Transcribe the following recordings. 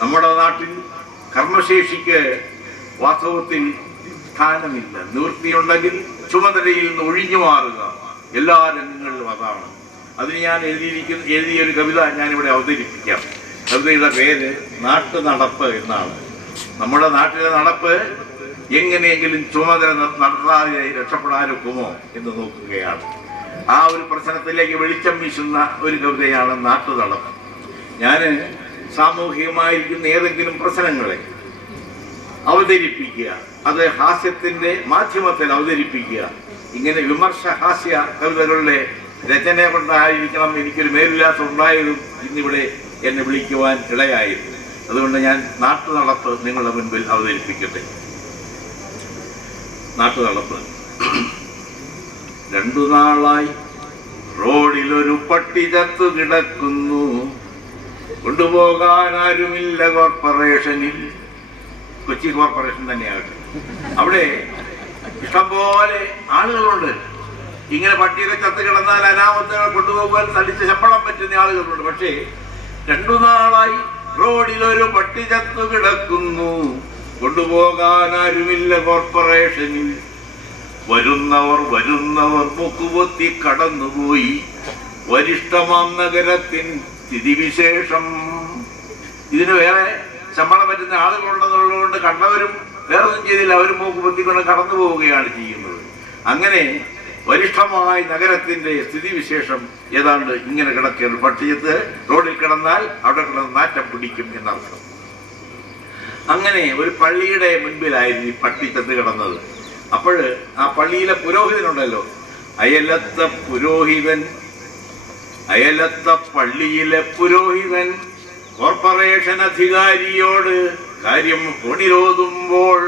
നമ്മുടെ നാട്ടിൽ കർമ്മശേഷിക്ക് വാസ്തവത്തിൽ സ്ഥാനമില്ല. നിവൃത്തിയുണ്ടെങ്കിൽ ചുമതലയിൽ നിന്ന് ഒഴിഞ്ഞു മാറുക എല്ലാ രംഗങ്ങളിലും അതാണ്. അതിന് ഞാൻ എഴുതിയൊരു കവിത ഞാനിവിടെ അവതരിപ്പിക്കാം. കവിതയുടെ പേര് നാട്ടു നടപ്പ് എന്നാണ്. നമ്മുടെ നാട്ടിലെ നടപ്പ് എങ്ങനെയെങ്കിലും ചുമതല നടത്താതെ രക്ഷപ്പെടാനൊക്കുമോ എന്ന് നോക്കുകയാണ്. ആ ഒരു പ്രശ്നത്തിലേക്ക് വെളിച്ചം വീശുന്ന ഒരു കവിതയാണ് നാട്ടു നടപ്പ്. ഞാൻ സാമൂഹികമായിരിക്കുന്ന ഏതെങ്കിലും പ്രശ്നങ്ങളെ അവതരിപ്പിക്കുക, അത് ഹാസ്യത്തിന്റെ മാധ്യമത്തിൽ അവതരിപ്പിക്കുക. ഇങ്ങനെ വിമർശ ഹാസ്യ കവിതകളുടെ രചന കൊണ്ടായിരിക്കണം എനിക്കൊരു മേൽവിലാസം ഉണ്ടായതും ഇന്നിവിടെ എന്നെ വിളിക്കുവാൻ ഇടയായിരുന്നു. അതുകൊണ്ട് ഞാൻ നാട്ടു നടപ്പ് നിങ്ങളുടെ മുൻപിൽ അവതരിപ്പിക്കട്ടെ. നാട്ടു നടപ്പ്. 2 നാളായി റോഡിലൊരു പട്ടി ചത്തു കിടക്കുന്നു, കൊണ്ടുപോകാൻ ആരുമില്ല കോർപ്പറേഷനിൽ. കൊച്ചി കോർപ്പറേഷൻ തന്നെയാകട്ടെ. അവിടെ ഇഷ്ടംപോലെ ആളുകളുണ്ട്. ഇങ്ങനെ പട്ടിയൊക്കെ ചത്ത് കിടന്നാൽ അനാമത്തുകൾ കൊണ്ടുപോകാൻ തടിച്ച് ശമ്പളം പറ്റുന്ന ആളുകളുണ്ട്. പക്ഷേ 2 നാളായി റോഡിലൊരു പട്ടി ചത്തു കിടക്കുന്നു, കൊണ്ടുപോകാൻ ആരുമില്ല കോർപ്പറേഷനിൽ. വരുന്നവർ മുക്കുപൊത്തി കടന്നുപോയി, വരിഷ്ഠമാം നഗരത്തിൻ സ്ഥിതിവിശേഷം. ഇതിന് വേറെ ശമ്പളം പറ്റുന്ന ആളുകളുണ്ടെന്നുള്ളതുകൊണ്ട് കണ്ടവരും വേറെ ഒന്നും ചെയ്തില്ല, അവരും മൂക്കുപൊത്തിക്കൊണ്ട് കടന്നു പോവുകയാണ് ചെയ്യുന്നത്. അങ്ങനെ വരിഷ്ഠമായ നഗരത്തിന്റെ സ്ഥിതിവിശേഷം ഏതാണ്ട് ഇങ്ങനെ കിടക്കുകയാണ്. പട്ടിയത്ത് റോഡിൽ കിടന്നാൽ അവിടെ കിടന്ന് നാറ്റം പിടിക്കും എന്നർത്ഥം. അങ്ങനെ ഒരു പള്ളിയുടെ മുൻപിലായിരുന്നു ഈ പട്ടി ചത്ത് കിടന്നത്. അപ്പോൾ ആ പള്ളിയിലെ പുരോഹിതനുണ്ടല്ലോ, അയലത്തെ പള്ളിയിലെ പുരോഹിതൻ കോർപ്പറേഷൻ അധികാരിയോട് കാര്യം ഫോണിലോതുമ്പോൾ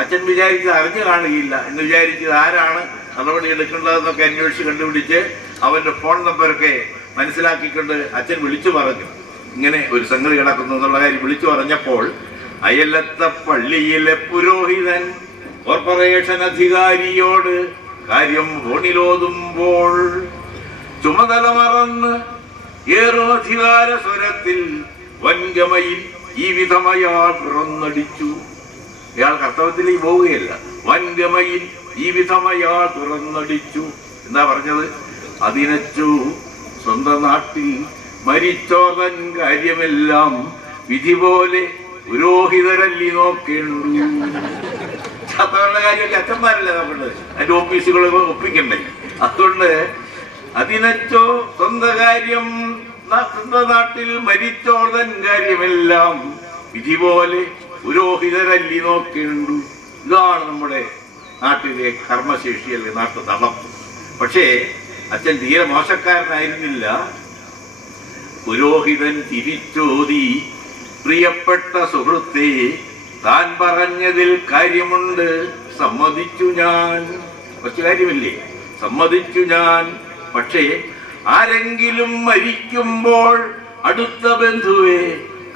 അച്ഛൻ വിചാരിച്ചത് അറിഞ്ഞു കാണുകയില്ല എന്ന് വിചാരിച്ചത് ആരാണ് നടപടി എടുക്കേണ്ടതെന്നൊക്കെ അന്വേഷിച്ച് കണ്ടുപിടിച്ച് അവന്റെ ഫോൺ നമ്പറൊക്കെ മനസ്സിലാക്കിക്കൊണ്ട് അച്ഛൻ വിളിച്ചു പറഞ്ഞു, ഇങ്ങനെ ഒരു സംഗതി കിടക്കുന്നു എന്നുള്ള കാര്യം വിളിച്ചു പറഞ്ഞപ്പോൾ അയലത്തെ പള്ളിയിലെ പുരോഹിതൻ കോർപ്പറേഷൻ അധികാരിയോട് കാര്യം ഫോണിലോതുമ്പോൾ ചുമതല മറന്ന് ഏറും അധികാര സ്വരത്തിൽ വൻഗമയിൽ ഈ വിധമയാൾ തുറന്നടിച്ചു. ഇയാൾ കർത്തവ്യത്തിലേക്ക് പോവുകയല്ല, വൻഗമയിൽ ഈ വിധമയാൾ തുറന്നടിച്ചു. എന്താ പറഞ്ഞത്? അതിനച്ചു സ്വന്തം നാട്ടിൽ മരിച്ചോതൻ കാര്യമെല്ലാം വിധി പോലെ പുരോഹിതരല്ലി നോക്കേണ്ടു. ചത്തവരുടെ കാര്യമൊക്കെ അച്ഛന്മാരല്ലേ നോക്കേണ്ടത്, അതിന്റെ ഓഫീസുകളൊക്കെ ഒപ്പിക്കണ്ടേ. അതുകൊണ്ട് അതിനച്ചോ സ്വന്തം നാട്ടിൽ മരിച്ചോതൻ കാര്യമെല്ലാം വിധി പോലെ പുരോഹിതരല്ലി നോക്കേണ്ടു. ഇതാണ് നമ്മുടെ നാട്ടിലെ കർമ്മശേഷി അല്ലെ നാട്ടു നടപ്പ്. പക്ഷേ അച്ഛൻ തീരെ മോശക്കാരനായിരുന്നില്ല. പുരോഹിതൻ തിരിച്ചോതി, പ്രിയപ്പെട്ട സുഹൃത്തേ, താൻ പറഞ്ഞതിൽ കാര്യമുണ്ട്, സമ്മതിച്ചു ഞാൻ. കുറച്ചു കാര്യമില്ലേ? സമ്മതിച്ചു ഞാൻ. പക്ഷേ ആരെങ്കിലും മരിക്കുമ്പോൾ അടുത്ത ബന്ധുവെ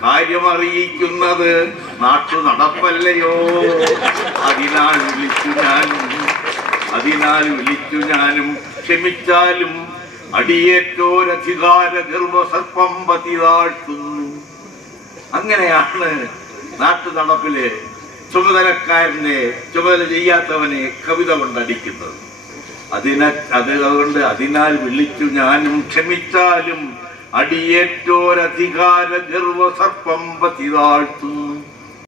കാര്യമറിയിക്കുന്നത് നാട്ടു നടപ്പല്ലയോ? അതിനാൽ വിളിച്ചു ഞാനും ക്ഷമിച്ചാലും അടിയേറ്റോരധികാര ഗർഭസർപ്പം പതി താഴ്ത്തുന്നു. അങ്ങനെയാണ് നാട്ടു നടപ്പില് ചുമതല ചെയ്യാത്തവനെ കവിത കൊണ്ടടിക്കുന്നത്. അതുകൊണ്ട് അതിനാൽ വിളിച്ചു ഞാനും ക്ഷമിച്ചാലും അടിയേറ്റോരധികാര ഗർവസർപ്പം പതി താഴ്ത്തുന്നു.